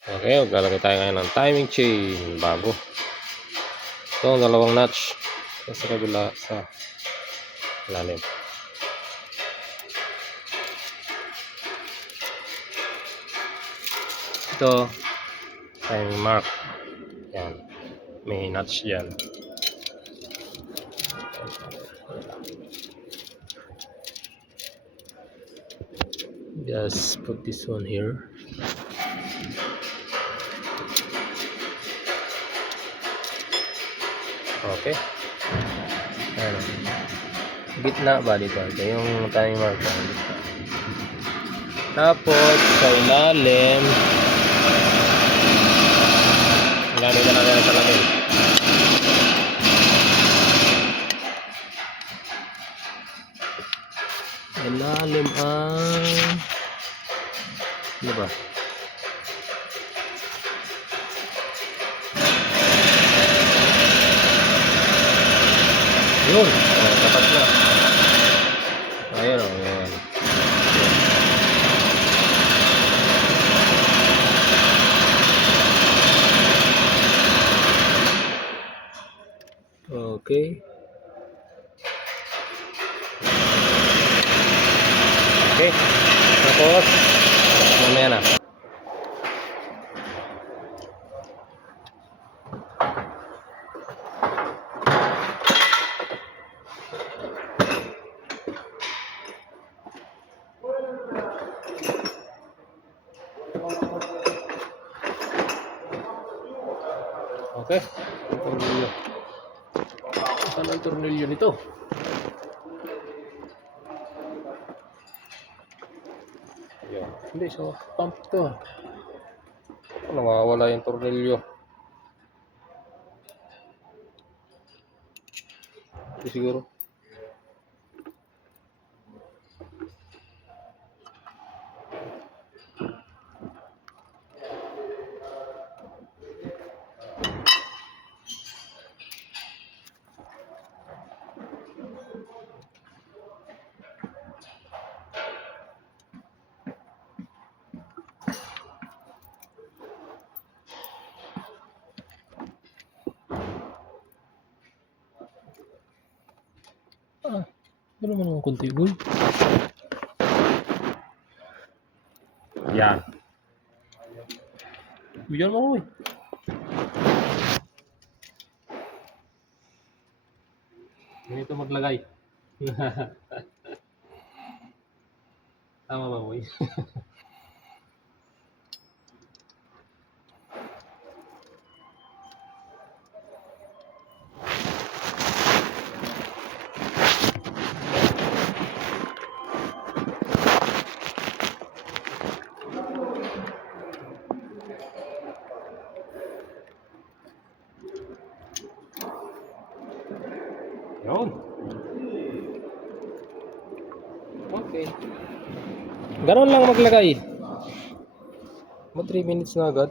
Okay, maglalagay tayo ngayon ng timing chain bago. Ito, dalawang notch sa kabila sa ilalim. Ito, timing mark. Yan, may notch dyan. Just put this one here. Okay. Ayan. Gitna ba dito? Ito yung timing mark. Tapos sa ilalim, ilalim na natin sa lamin. Ilalim ang ano ba? Yun, dapat na. Ayun o, yan. Okay. Okay. Tapos, mamaya na. Okay. Tornilyo. Saan ang tornilyo nito? Ayan. Hindi, so pump to. Nawawala yung tornilyo. Hindi siguro. Ano naman ang kunti, boy? Yan. Bigyan mo, boy. Ganito maglagay. Tama ba, boy? Yun. Okay. Ganon lang maglagay. 3 minutes na agad.